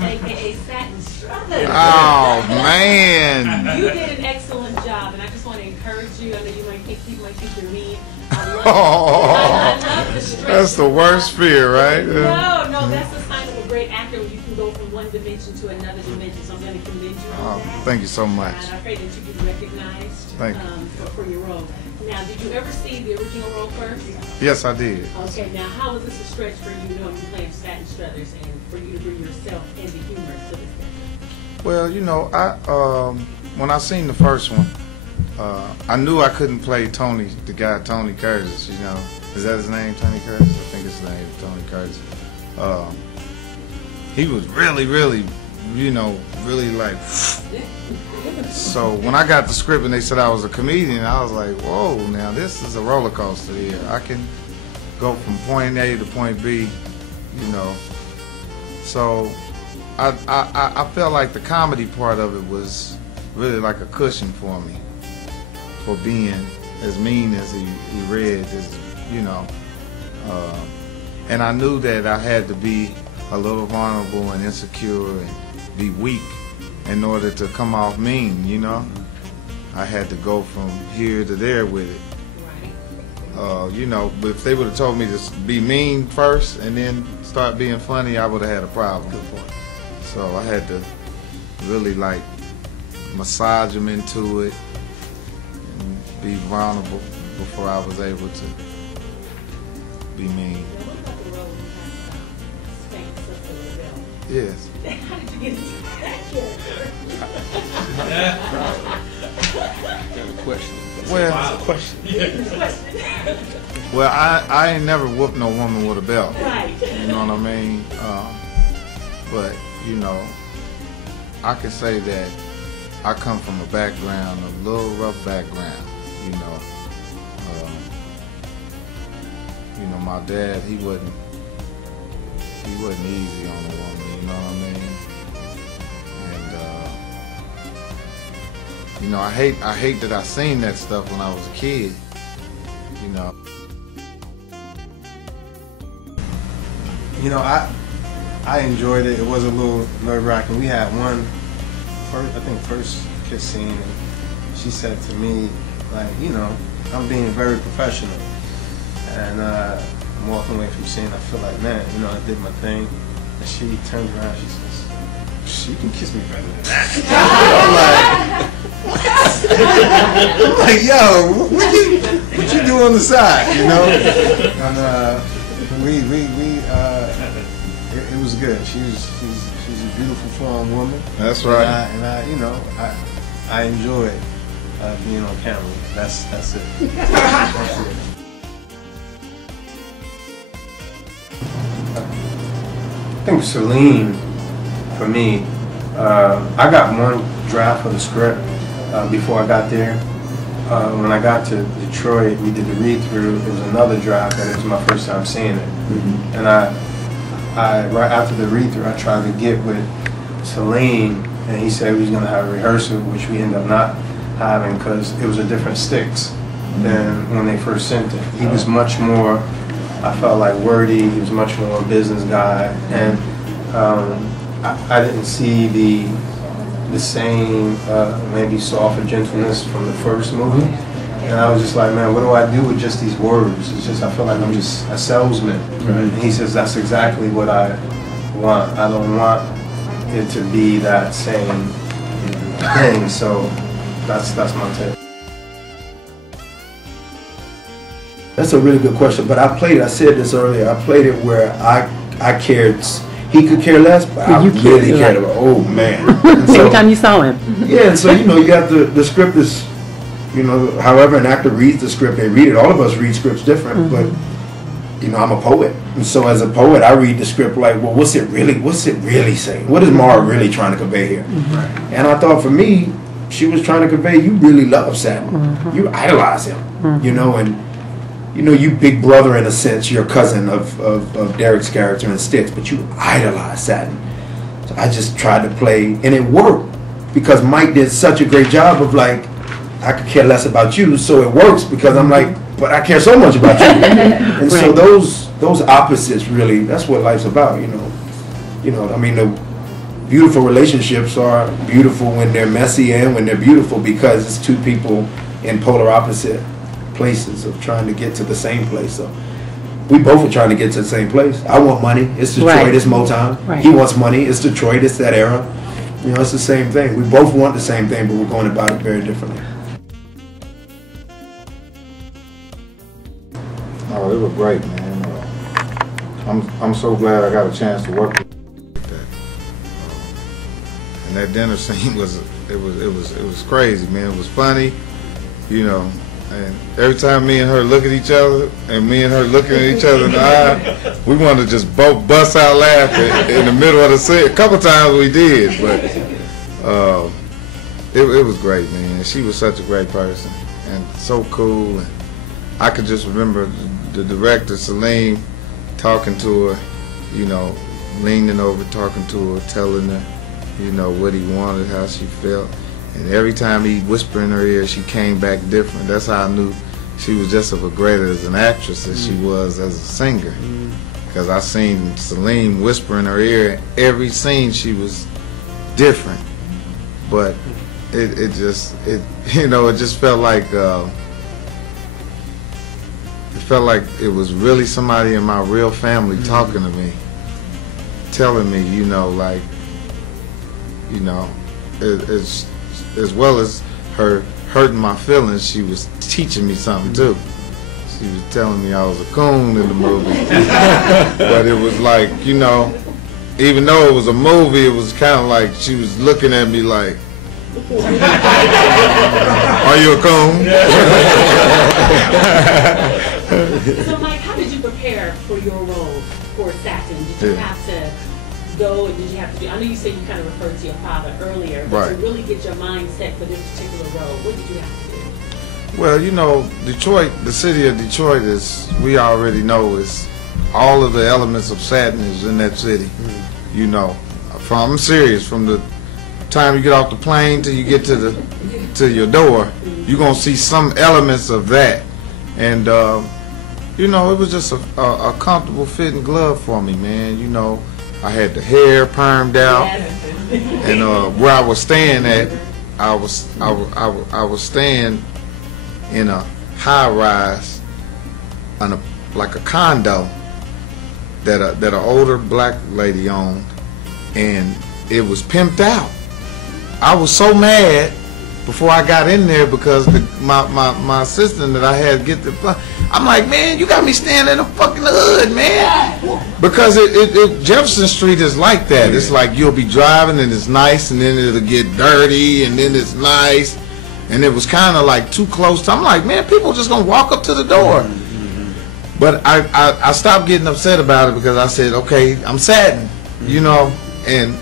AKA Satin Struthers. Oh man! You did an excellent job, and I just want to encourage you. I know you might think you're mean. I love the stretch. That's the worst fear, right? No, that's a sign of a great actor when you can go from one dimension to another dimension. So I'm going to commend you on that. Thank you so much. And I pray that you get recognized for your role. Now, did you ever see the original role first? Yes, I did. Okay, now how was this a stretch for you knowing you playing Satin Struthers and for you to bring yourself and the humor to this thing? Well, you know, when I seen the first one, I knew I couldn't play Tony, the guy Tony Curtis, you know. Is that his name, Tony Curtis? I think his name is Tony Curtis. He was really, you know, really like... So when I got the script and they said I was a comedian, I was like, whoa, now this is a roller coaster here. I can go from point A to point B, you know. So I felt like the comedy part of it was really like a cushion for me, for being as mean as he read, as, you know. And I knew that I had to be a little vulnerable and insecure and be weak in order to come off mean, you know. I had to go from here to there with it. You know, but if they would have told me to be mean first and then start being funny, I would have had a problem. Good point. So I had to really like massage them into it and be vulnerable before I was able to be mean. Yes. How did you get into that character? Well, I ain't never whooped no woman with a belt. Right. You know what I mean? But, you know, I can say that I come from a background, a little rough background, you know. My dad, he wasn't easy on a woman, you know what I mean? And you know, I hate that I seen that stuff when I was a kid, you know. You know, I enjoyed it. It was a little nerve-wracking. We had first kiss scene, and she said to me, like, you know, I'm being very professional. And I'm walking away from scene, I feel like, man, you know, I did my thing. And she turns around, she says, she can kiss me better than that. I'm like, yo, what you do on the side, you know? And it was good. She's a beautiful foreign woman. That's right. And I you know, I enjoyed being on camera. That's it. That's it. I think Celine, for me, I got one draft of the script before I got there. When I got to Detroit, we did the read-through. It was another draft, and it was my first time seeing it. Mm-hmm. And I right after the read-through, I tried to get with Celine, and he said he was going to have a rehearsal, which we ended up not having because it was a different sticks than when they first sent it. He was much more, I felt like, wordy. He was much more a business guy, and I didn't see the same maybe softer gentleness from the first movie. And I was just like, man, what do I do with just these words? It's just, I feel like I'm just a salesman. Right. And he says, that's exactly what I want. I don't want it to be that same thing. So that's my take. That's a really good question, but I said this earlier, I played it where I cared, he could care less, but I really cared about, oh man. Every time you saw him. Yeah, and so, you know, you got the script is, you know, however an actor reads the script, they read it, all of us read scripts different, but, you know, I'm a poet. And so as a poet, I read the script like, well, what's it really saying? What is Mara really trying to convey here? And I thought for me, she was trying to convey, you really love Satin. You idolize him, you know, and you know, you big brother in a sense, you're a cousin of Derek's character in Sticks, but you idolize Satin. So I just tried to play, and it worked because Mike did such a great job of like, I could care less about you, so it works because I'm like, but I care so much about you. And so those opposites really, that's what life's about, you know. You know, I mean, beautiful relationships are beautiful when they're messy and when they're beautiful, because it's two people in polar opposite places of trying to get to the same place. So we both are trying to get to the same place. I want money. It's Detroit. Right. It's Motown. Right. He wants money. It's Detroit. It's that era. You know, it's the same thing. We both want the same thing, but we're going about it very differently. Oh, it was great, man. I'm so glad I got a chance to work with that. And that dinner scene was crazy, man. It was funny, you know. And every time me and her look at each other, and me and her looking at each other in the eye, we wanted to just both bust out laughing in the middle of the scene. A couple times we did, but it was great, man. She was such a great person and so cool. And I could just remember the director, Salim, talking to her, you know, leaning over, talking to her, telling her, you know, what he wanted, how she felt. And every time he whispered in her ear, she came back different. That's how I knew she was just as great as an actress as she was as a singer. Because I seen Celine whisper in her ear. Every scene she was different. But it just felt like it was really somebody in my real family talking to me, telling me, you know, like, you know, it's as well as her hurting my feelings, she was teaching me something too. She was telling me I was a coon in the movie. But it was like, you know, even though it was a movie, it was kind of like she was looking at me like, are you a coon? So Mike, how did you prepare for your role for Satin? Did you have to go, and did you have to do, I know you said you kind of referred to your father earlier, but to really get your mind set for this particular role, what did you have to do? Well, you know, Detroit, the city of Detroit is, we already know, is all of the elements of Satin is in that city. You know, I'm serious, from the time you get off the plane till you get to your door, you're gonna see some elements of that. And you know, it was just a comfortable fitting glove for me, man. You know, I had the hair permed out, and where I was staying at, I was staying in a high rise, like a condo that an older black lady owned, and it was pimped out. I was so mad before I got in there because my assistant that I had get the, I'm like, man, you got me staying in the fucking hood, man. Because Jefferson Street is like that. It's like you'll be driving and it's nice, and then it'll get dirty, and then it's nice, and it was kind of like too close to, I'm like, man, people just gonna walk up to the door. But I stopped getting upset about it because I said, okay, I'm Satin, you know, and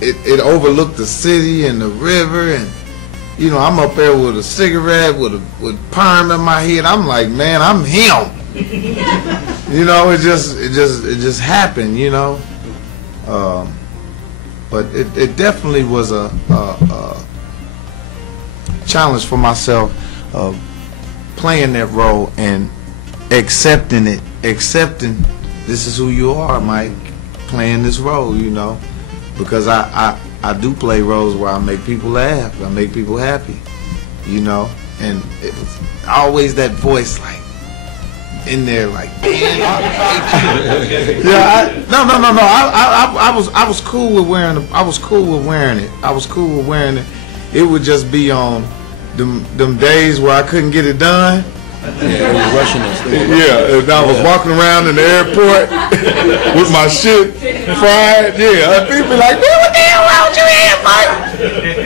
it overlooked the city and the river, and you know, I'm up there with a cigarette, with perm in my head. I'm like, man, I'm him. You know, it just happened, you know. But it definitely was a challenge for myself of playing that role and accepting this is who you are, Mike, playing this role, you know, because I do play roles where I make people laugh, I make people happy, you know, and it was always that voice like in there like, man, yeah, I was cool with wearing it. I was cool with wearing it. It would just be on them days where I couldn't get it done. Yeah, it was rushing us. Yeah, and I was walking around in the airport with my shit fried. Yeah, people be like, man, what the hell wrong with your head, Mike?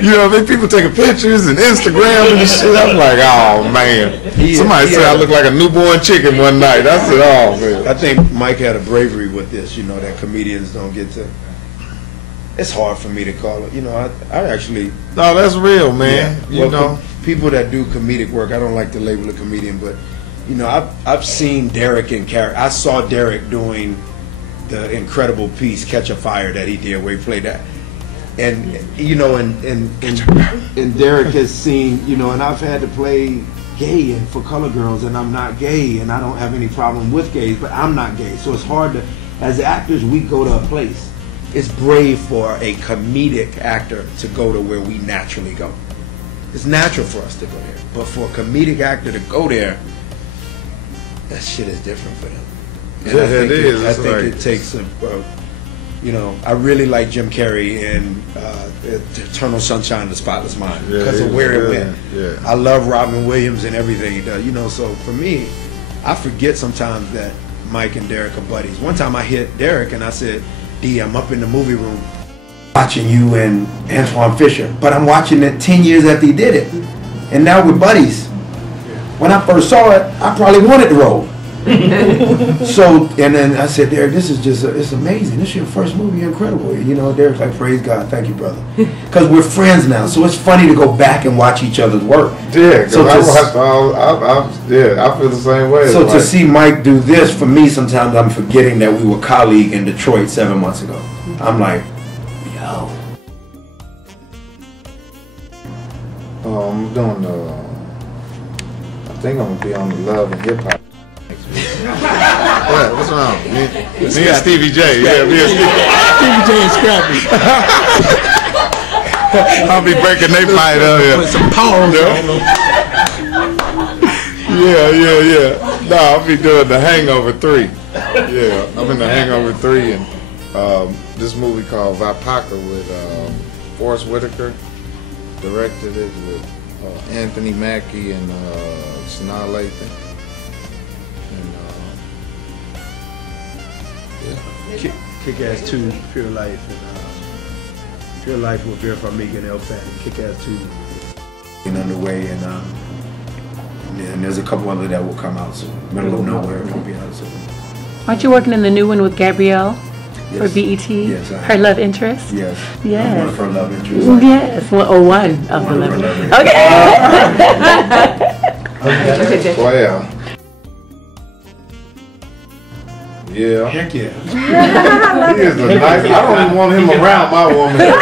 You know, then people taking pictures and Instagram and shit. I'm like, oh man. Somebody said I look like a newborn chicken one night. I said, oh man. I think Mike had a bravery with this, you know, that comedians don't get to. It's hard for me to call it. You know, I actually. No, that's real, man. Yeah. You know. People that do comedic work, I don't like to label a comedian, but you know, I've seen Derek in character. I saw Derek doing the incredible piece "Catch a Fire" that he did, where he played that, and you know, and Derek has seen, you know, and I've had to play gay and for color girls, and I'm not gay, and I don't have any problem with gays, but I'm not gay, so it's hard to, as actors, we go to a place, it's brave for a comedic actor to go to where we naturally go. It's natural for us to go there, but for a comedic actor to go there, that shit is different for them. And Yeah, I think it is. I think it takes a you know, I really like Jim Carrey and Eternal Sunshine of the Spotless Mind because of where it went. Yeah. I love Robin Williams and everything he does. You know, so for me, I forget sometimes that Mike and Derek are buddies. One time I hit Derek and I said, D, I'm up in the movie room watching you and Antoine Fisher, but I'm watching it 10 years after he did it. And now we're buddies. When I first saw it, I probably wanted the role. So, and then I said, Derek, this is just, it's amazing. This is your first movie, incredible. You know, Derek's like, praise God, thank you, brother. Because we're friends now, so it's funny to go back and watch each other's work. Yeah, so I watched all, I feel the same way. So like, to see Mike do this, for me, sometimes I'm forgetting that we were colleagues in Detroit 7 months ago. I'm like, yo. I'm doing I think I'm going to be on the Love and Hip Hop. What? What's wrong? Me and Stevie J. Yeah, me and Stevie J and Scrappy. I'll be breaking their fight up here. Put some poems on them. Yeah. No, I'll be doing The Hangover 3. Yeah, I'm in The Hangover 3 and this movie called Vipaka with Forrest Whitaker. Directed it with Anthony Mackie and Sanaa Lathan. Kick-Ass 2, Pure Life, and Pure Life with Vera Farmiga and El Fat. Kick-Ass 2 underway, and there's a couple other that will come out soon. Middle of Nowhere will be out soon. Aren't you working in the new one with Gabrielle for BET? Yes, her love interest? Yes. Yes. I'm one of her love interests. Yes, one of the love interests. Okay. Well. Yeah. Heck yeah. He is the nice. I don't even want him around my woman. He's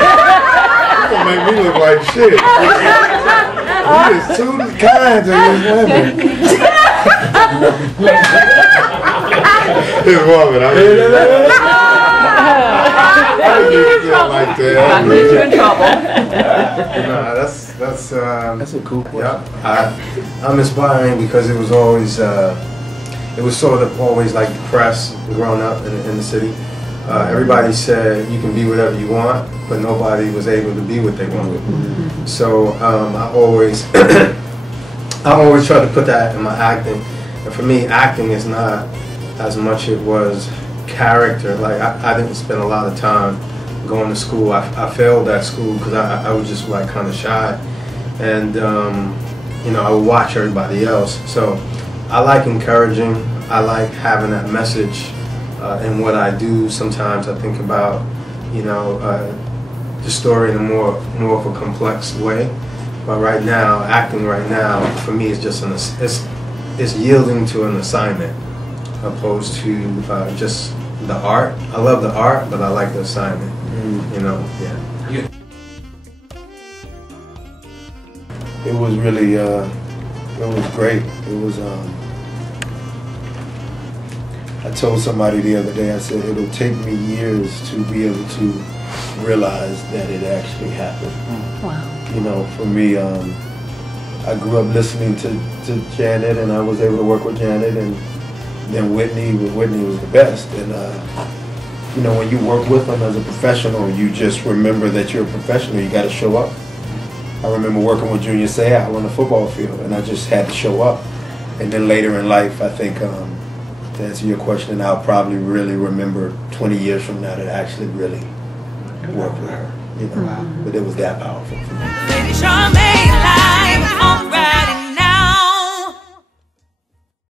gonna make me look like shit. He is too kind to his women. His woman. I didn't feel like that. I'll get you in trouble. No, that's a cool point. Yeah, I'm inspiring because it was always it was sort of always like the press growing up in the city. Everybody said you can be whatever you want, but nobody was able to be what they wanted. So I always try to put that in my acting. And for me, acting is not as much it was character. Like I didn't spend a lot of time going to school. I failed at school because I was just like kind of shy, and you know, I would watch everybody else. So I like encouraging. I like having that message in what I do. Sometimes I think about, you know, the story in a more of a complex way. But right now, acting right now, for me, is just it's yielding to an assignment, opposed to just the art. I love the art, but I like the assignment. You know, yeah. It was really, it was great. It was, I told somebody the other day, I said, it'll take me years to be able to realize that it actually happened. Wow. You know, for me, I grew up listening to Janet, and I was able to work with Janet, and then Whitney was the best. And, you know, when you work with them as a professional, you just remember that you're a professional, you gotta show up. I remember working with Junior Seau on the football field, and I just had to show up. And then later in life, I think, to answer your question, I'll probably really remember 20 years from now that I actually really worked with her. You know, but it was that powerful for me. Lady Charmaine live on